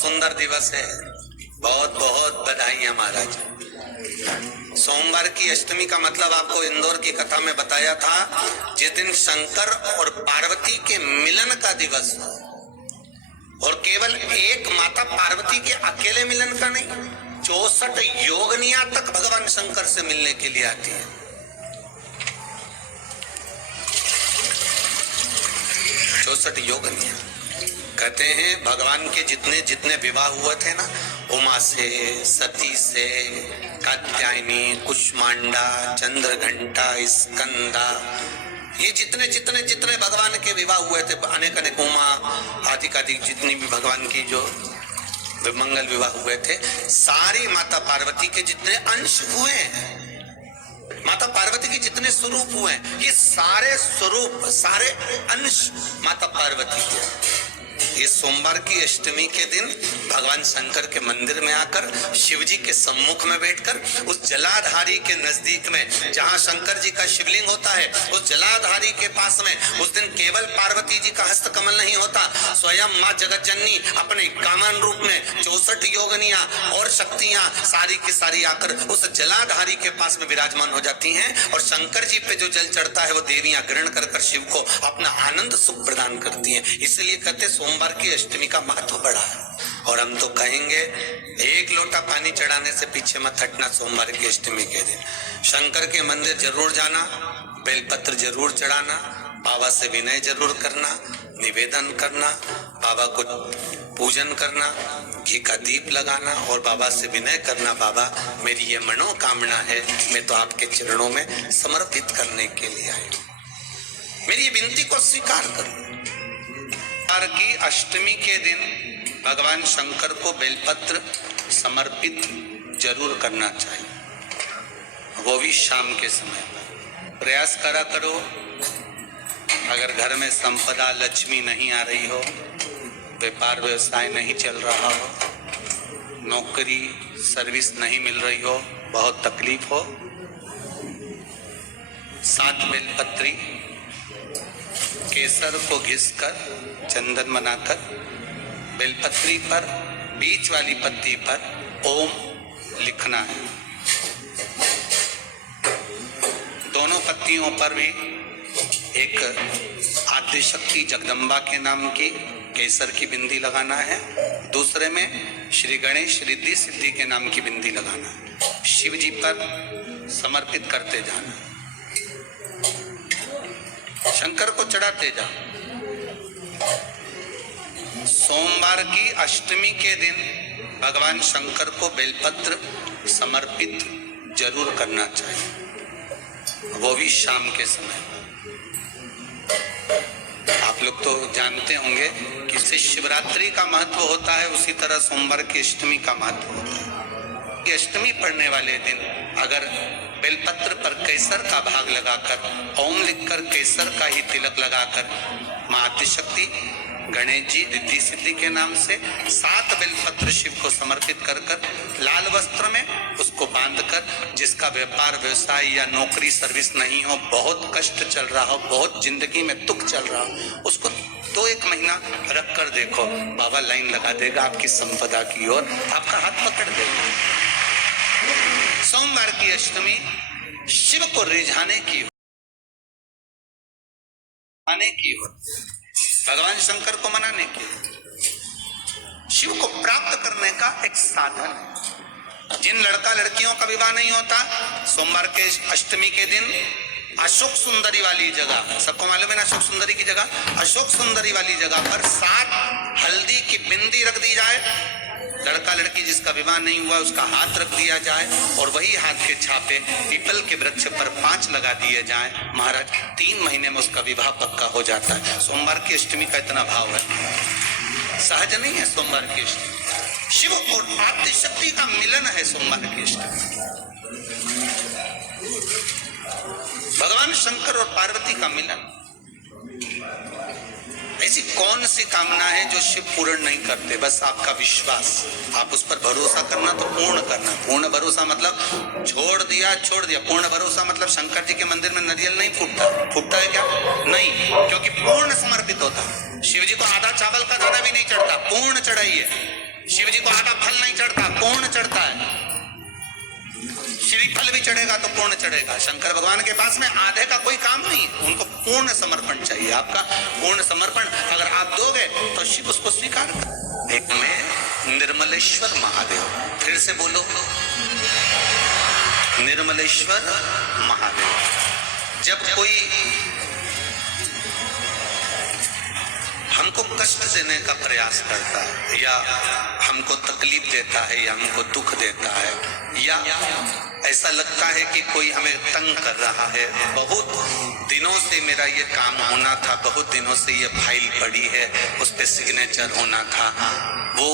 सुंदर दिवस है, बहुत बहुत बधाइयां महाराज। सोमवार की अष्टमी का मतलब आपको इंदौर की कथा में बताया था, जिस दिन शंकर और पार्वती के मिलन का दिवस हो, और केवल एक माता पार्वती के अकेले मिलन का नहीं, 64 योगनियां तक भगवान शंकर से मिलने के लिए आती है। 64 योगनियां। कहते हैं भगवान के जितने जितने विवाह हुए थे ना, उमा से, सती से, कात्यायनी, कुष्मांडा, चंद्रघंटा, स्कंदा, ये जितने जितने जितने भगवान के विवाह हुए थे, अनेक अनेक उमा आदि आदि जितनी भी भगवान की जो मंगल विवाह हुए थे, सारी माता पार्वती के जितने अंश हुए हैं, माता पार्वती के जितने स्वरूप हुए हैं, ये सारे स्वरूप सारे अंश माता पार्वती के। ये सोमवार की अष्टमी के दिन भगवान शंकर के मंदिर में आकर शिव जी के सम्मुख में बैठकर उस जलाधारी के नजदीक में, जहां शंकर जी का शिवलिंग होता है, उस जलाधारी के पास में उस दिन केवल पार्वती जी का हस्त कमल नहीं होता, स्वयं मां जगत जननी अपने कामन रूप में 64 योगनियां और शक्तियां सारी की सारी आकर उस जलाधारी के पास में विराजमान हो जाती हैं, और शंकर जी पे जो जल चढ़ता है वो देवियां ग्रहण कर शिव को अपना आनंद सुख प्रदान करती हैं। इसलिए कहते सोमवार की अष्टमी का महत्व बड़ा है। और हम तो कहेंगे एक लोटा पानी चढ़ाने से पीछे मत हटना। सोमवार की अष्टमी के दिन शंकर के मंदिर जरूर जाना, बेलपत्र जरूर चढ़ाना, बाबा से विनय जरूर करना, निवेदन करना, बाबा को पूजन करना, घी का दीप लगाना और बाबा से विनय करना, बाबा मेरी ये मनोकामना है, मैं तो आपके चरणों में समर्पित करने के लिए आई हूं, मेरी ये विनती को स्वीकार करो। की अष्टमी के दिन भगवान शंकर को बेलपत्र समर्पित जरूर करना चाहिए, वो भी शाम के समय पर। प्रयास करा करो, अगर घर में संपदा लक्ष्मी नहीं आ रही हो, व्यापार व्यवसाय नहीं चल रहा हो, नौकरी सर्विस नहीं मिल रही हो, बहुत तकलीफ हो, 7 बेलपत्री केसर को घिसकर चंदन बनाकर बेलपत्री पर बीच वाली पत्ती पर ओम लिखना है। दोनों पत्तियों पर भी एक आद्यशक्ति जगदम्बा के नाम की केसर की बिंदी लगाना है, दूसरे में श्री गणेश रिद्धि सिद्धि के नाम की बिंदी लगाना है। शिव जी पर समर्पित करते जाना, शंकर को चढ़ाते जाओ। सोमवार की अष्टमी के दिन भगवान शंकर को बेलपत्र समर्पित जरूर करना चाहिए, वो भी शाम के समय। आप लोग तो जानते होंगे कि शिवरात्रि का महत्व होता है, उसी तरह सोमवार की अष्टमी का महत्व होता है। कि अष्टमी पढ़ने वाले दिन अगर बेलपत्र पर केसर का भाग लगाकर ओम लिखकर केसर का ही तिलक लगाकर मां आदिशक्ति गणेश जी रिद्धि सिद्धि के नाम से 7 बेलपत्र शिव को समर्पित कर लाल वस्त्र में उसको बांधकर, जिसका व्यापार व्यवसाय या नौकरी सर्विस नहीं हो, बहुत कष्ट चल रहा हो, बहुत जिंदगी में दुख चल रहा हो, उसको 2-1 महीना रख कर देखो, बाबा लाइन लगा देगा आपकी संपदा की ओर, आपका हाथ पकड़ देगा। सोमवार की अष्टमी शिव को रिझाने की हो, भगवान शंकर को मनाने की, शिव को प्राप्त करने का एक साधन है। जिन लड़का लड़कियों का विवाह नहीं होता, सोमवार के अष्टमी के दिन अशोक सुंदरी वाली जगह, सबको मालूम है ना अशोक सुंदरी की जगह, अशोक सुंदरी वाली जगह पर 7 हल्दी की बिंदी रख दी जाए, लड़का लड़की जिसका विवाह नहीं हुआ उसका हाथ रख दिया जाए, और वही हाथ के छापे पीपल के वृक्ष पर 5 लगा दिए जाए, महाराज 3 महीने में उसका विवाह पक्का हो जाता है। सोमवार की अष्टमी का इतना भाव है, सहज नहीं है। सोमवार की अष्टमी शिव और आद्य शक्ति का मिलन है। सोमवार की अष्टमी भगवान शंकर और पार्वती का मिलन। ऐसी कौन सी कामना है जो शिव पूर्ण नहीं करते? बस आपका विश्वास, आप उस पर भरोसा करना तो पूर्ण करना। पूर्ण भरोसा मतलब छोड़ दिया छोड़ दिया, पूर्ण भरोसा मतलब शंकर जी के मंदिर में नारियल नहीं फूटता है क्या? नहीं, क्योंकि पूर्ण समर्पित होता है। शिव जी को आधा चावल का दाना भी नहीं चढ़ता, पूर्ण चढ़ाई है। शिव जी को आधा फल नहीं चढ़ता, पूर्ण चढ़ता है। श्रीफल भी चढ़ेगा तो पूर्ण चढ़ेगा। शंकर भगवान के पास में आधे का कोई काम नहीं, उनको पूर्ण समर्पण चाहिए। आपका पूर्ण समर्पण अगर आप दोगे तो शिव उसको स्वीकार कर। एक में निर्मलेश्वर महादेव, फिर से बोलो निर्मलेश्वर महादेव। जब कोई हमको कष्ट देने का प्रयास करता है, या हमको तकलीफ देता है, या हमको दुख देता है, या ऐसा लगता है कि कोई हमें तंग कर रहा है, बहुत दिनों से मेरा ये काम होना था, बहुत दिनों से ये फाइल पड़ी है, उस पे सिग्नेचर होना था, वो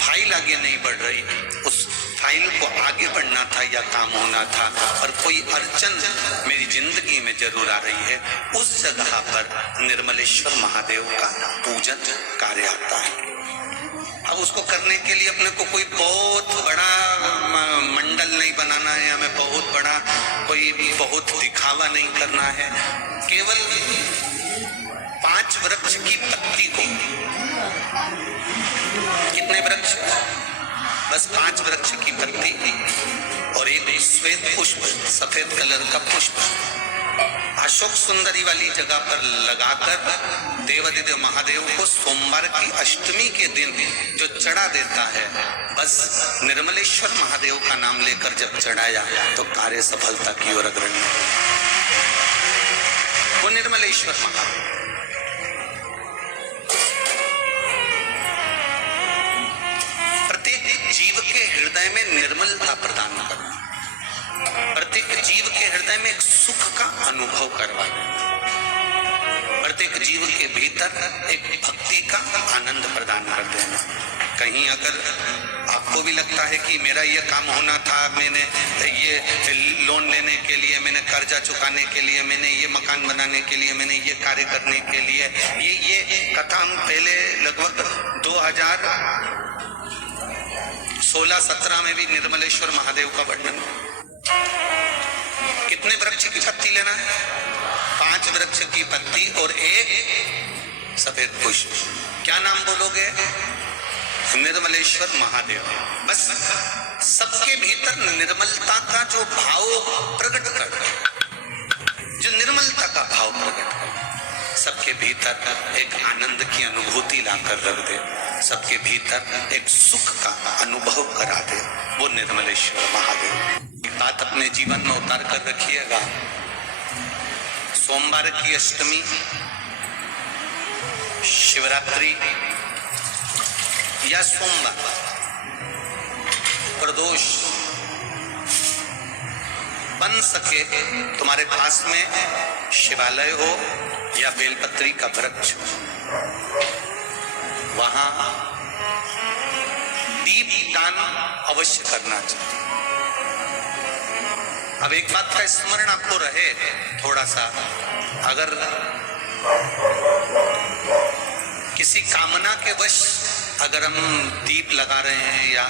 फाइल आगे नहीं बढ़ रही, उस फाइल को आगे बढ़ना था या काम होना था, और कोई अड़चन मेरी जिंदगी में जरूर आ रही है, उस जगह पर निर्मलेश्वर महादेव का पूजन कार्य आता है। अब उसको करने के लिए अपने को कोई बहुत बड़ा मंडल नहीं बनाना है, हमें बहुत दिखावा नहीं करना है। केवल 5 वृक्ष की पत्ती को, कितने वृक्ष? बस 5 वृक्ष की पत्ती और एक श्वेत पुष्प, सफेद कलर का पुष्प अशोक सुंदरी वाली जगह पर लगाकर देवादिदेव महादेव को सोमवार की अष्टमी के दिन जो चढ़ा देता है, बस निर्मलेश्वर महादेव का नाम लेकर जब चढ़ाया तो कार्य सफलता की ओर अग्रणी। वो निर्मलेश्वर महादेव। प्रत्येक जीव के हृदय में निर्मलता प्रदान करना, प्रत्येक जीव के हृदय में एक सुख का अनुभव करवाना, प्रत्येक जीव के भीतर एक भक्ति का आनंद प्रदान कर देना। कहीं अगर आपको भी लगता है कि मेरा ये काम होना था, मैंने ये लोन लेने के लिए, मैंने कर्जा चुकाने के लिए, मैंने ये मकान बनाने के लिए, मैंने ये कार्य करने के लिए, ये कथा हम पहले लगभग 2016-17 में भी निर्मलेश्वर महादेव का वर्णन। कितने वृक्ष की पत्ती लेना है? 5 वृक्ष की पत्ती और एक सफेद पुष्प। क्या नाम बोलोगे? निर्मलेश्वर महादेव। बस सबके भीतर निर्मलता का जो भाव प्रकट कर, जो निर्मलता का भाव प्रकट कर, सबके भीतर एक आनंद की अनुभूति लाकर रख दे, सबके भीतर एक सुख का अनुभव करा दे, वो निर्मलेश्वर महादेव। बात अपने जीवन में उतार कर रखिएगा। सोमवार की अष्टमी, शिवरात्रि या सोमवार, प्रदोष, बन सके तुम्हारे पास में शिवालय हो या बेलपत्री का वृक्ष, वहां दीप दान अवश्य करना चाहिए। अब एक बात का स्मरण आपको रहे थोड़ा सा, अगर किसी कामना के वश अगर हम दीप लगा रहे हैं या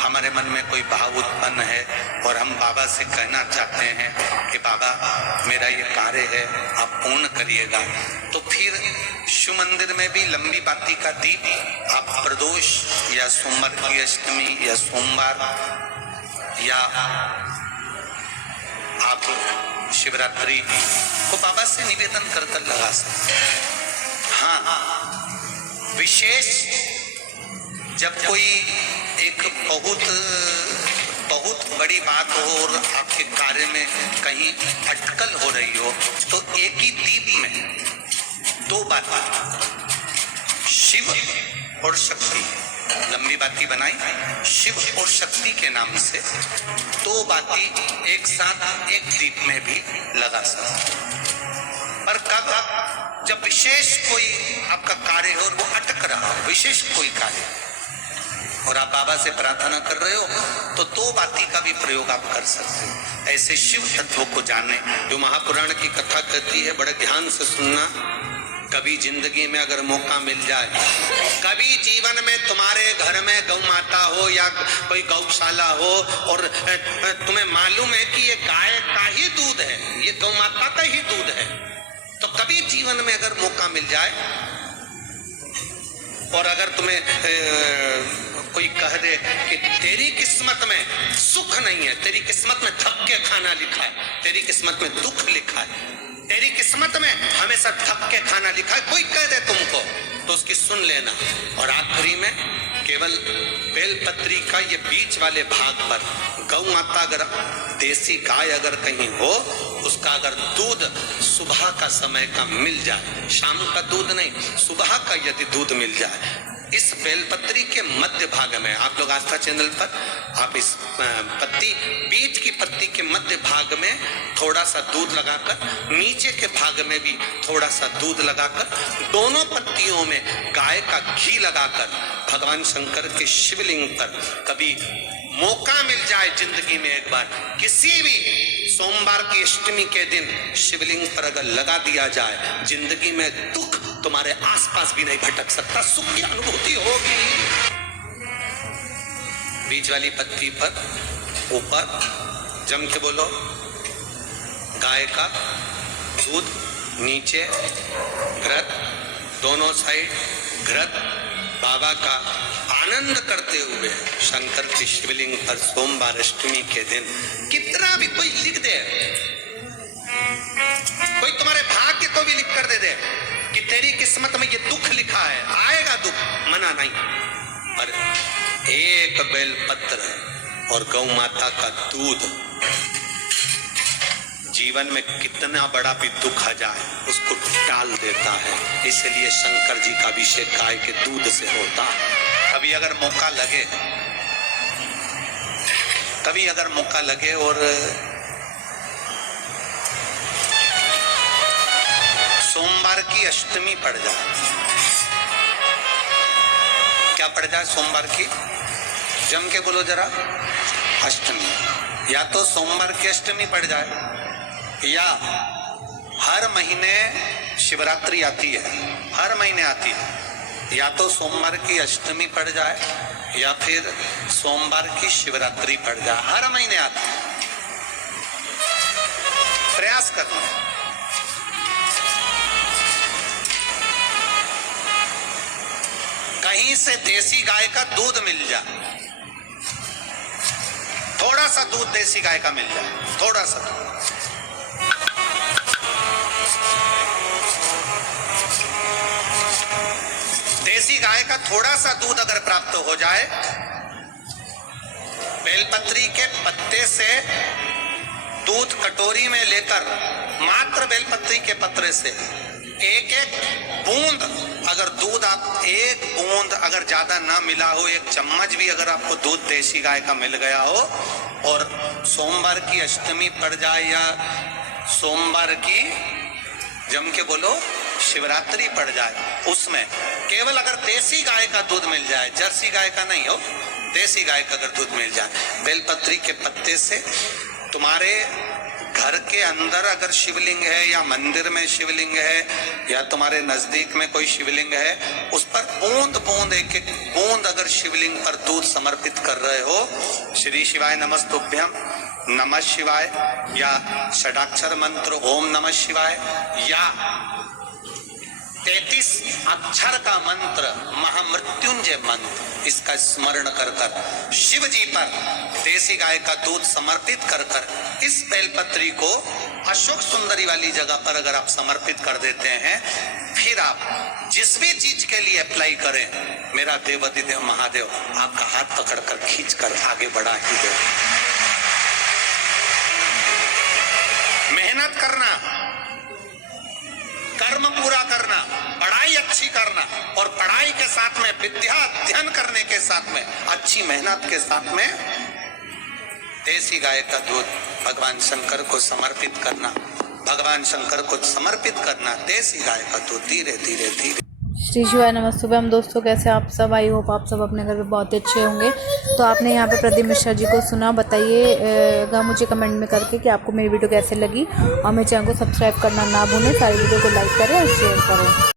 हमारे मन में कोई भाव उत्पन्न है और हम बाबा से कहना चाहते हैं कि बाबा मेरा ये कार्य है आप पूर्ण करिएगा, तो फिर शिव मंदिर में भी लंबी बाती का दीप आप प्रदोष या सोमवार की अष्टमी या सोमवार या आप शिवरात्रि को बाबा से निवेदन कर कर लगा सकते। हाँ, विशेष जब कोई एक बहुत बड़ी बात हो और आपके कार्य में कहीं अटकल हो रही हो, तो एक ही दीप में 2 बातें, शिव और शक्ति, लंबी बाती बनाई शिव और शक्ति के नाम से, 2 बाती एक साथ एक दीप में भी लगा सकते। पर कब? जब विशेष कोई आपका कार्य हो और वो अटक रहा हो, विशेष कोई कार्य, और आप बाबा से प्रार्थना कर रहे हो, तो 2 बाती का भी प्रयोग आप कर सकते हो। ऐसे शिव तत्व को जाने, जो महापुराण की कथा कहती है, बड़े ध्यान से सुनना। कभी जिंदगी में अगर मौका मिल जाए, कभी जीवन में तुम्हारे घर में गौ माता हो या कोई गौशाला हो और तुम्हें मालूम है कि ये गाय का ही दूध है, ये गौ माता का ही दूध है, तो कभी जीवन में अगर मौका मिल जाए और अगर तुम्हें कोई कोई कह दे कि तेरी किस्मत में सुख नहीं है, तेरी किस्मत में धक्के खाना लिखा है, तेरी किस्मत में दुख लिखा है, तेरी किस्मत में हमेशा धक्के खाना लिखा है, कोई कह दे तुमको तो उसकी सुन लेना। और आखिरी में केवल बेलपत्री का ये बीच वाले भाग पर गौ माता अगर देसी गाय अगर कहीं हो, उसका अगर दूध सुबह का समय का मिल जाए, शाम का दूध नहीं, सुबह का यदि दूध मिल जाए, इस बेलपत्री के मध्य भाग में आप लोग आस्था चैनल पर आप इस पत्ती बीज की पत्ती के मध्य भाग में थोड़ा सा दूध लगाकर, नीचे के भाग में भी थोड़ा सा दूध लगाकर, दोनों पत्तियों में गाय का घी लगाकर भगवान शंकर के शिवलिंग पर कभी मौका मिल जाए जिंदगी में एक बार, किसी भी सोमवार की अष्टमी के दिन शिवलिंग पर अगर लगा दिया जाए, जिंदगी में दुख तुम्हारे आसपास भी नहीं भटक सकता, सुख की अनुभूति होगी। बीच वाली पत्ती पर ऊपर जम के बोलो गाय का दूध, नीचे घृत, दोनों साइड घृत, बाबा का आनंद करते हुए शंकर की शिवलिंग पर सोमवार अष्टमी के दिन। कितना भी कोई लिख दे, कोई तुम्हारे भाग्य को भी लिख कर दे कि तेरी किस्मत में ये दुख लिखा है, आएगा दुख, मना नहीं, पर एक बेलपत्र और गौ माता का दूध जीवन में कितना बड़ा भी दुख आ जाए उसको टाल देता है। इसलिए शंकर जी का अभिषेक गाय के दूध से होता है। कभी अगर मौका लगे, कभी अगर मौका लगे और सोमवार की अष्टमी पड़ जाए, क्या पड़ जाए सोमवार की, जम के बोलो जरा, अष्टमी, या तो सोमवार की अष्टमी पड़ जाए, या हर महीने शिवरात्रि आती है, हर महीने आती है, या तो सोमवार की अष्टमी पड़ जाए या फिर सोमवार की शिवरात्रि पड़ जाए, हर महीने आती है। प्रयास करना, कहीं से देसी गाय का दूध मिल जाए, थोड़ा सा दूध देसी गाय का मिल जाए, थोड़ा सा दूध, देसी गाय का थोड़ा सा दूध अगर प्राप्त हो जाए, बेलपत्री के पत्ते से दूध कटोरी में लेकर, मात्र बेलपत्री के पत्रे से एक एक बूंद अगर दूध, आप एक बूंद अगर ज्यादा ना मिला हो, एक चम्मच भी अगर आपको दूध देसी गाय का मिल गया हो, और सोमवार की अष्टमी पड़ जाए या सोमवार की, जम के बोलो, शिवरात्रि पड़ जाए, उसमें केवल अगर देसी गाय का दूध मिल जाए, जर्सी गाय का नहीं हो, देसी गाय का अगर दूध मिल जाए, बेलपत्री के पत्ते से, तुम्हारे घर के अंदर अगर शिवलिंग है या मंदिर में शिवलिंग है या तुम्हारे नजदीक में कोई शिवलिंग है, उस पर बूंद बूंद, एक एक बूंद अगर शिवलिंग पर दूध समर्पित कर रहे हो, श्री शिवाय नमस्तुभ्यम, नमः शिवाय, या षडाक्षर मंत्र ओम नमः शिवाय, या 33 अक्षर का मंत्र महामृत्युंजय मंत्र, इसका स्मरण कर कर शिव जी पर देसी गाय का दूध समर्पित कर कर इस बेलपत्री को अशोक सुंदरी वाली जगह पर अगर आप समर्पित कर देते हैं, फिर आप जिस भी चीज के लिए अप्लाई करें, मेरा देवाधिदेव महादेव आपका हाथ पकड़कर खींच कर आगे बढ़ा ही दे। मेहनत करना, कर्म पूरा करना, पढ़ाई अच्छी करना, और पढ़ाई के साथ में विद्या अध्ययन करने के साथ में अच्छी मेहनत के साथ में देसी गाय का दूध भगवान शंकर को समर्पित करना, भगवान शंकर को समर्पित करना देसी गाय का दूध, धीरे धीरे धीरे। श्री शिवाय नमस्तुभ्यम। हम दोस्तों कैसे आप सब, आई होप आप सब अपने घर पे बहुत अच्छे होंगे। तो आपने यहाँ पे प्रदीप मिश्रा जी को सुना, बताइएगा मुझे कमेंट में करके कि आपको मेरी वीडियो कैसे लगी, और मेरे चैनल को सब्सक्राइब करना ना भूलें, सारी वीडियो को लाइक करें और शेयर करें।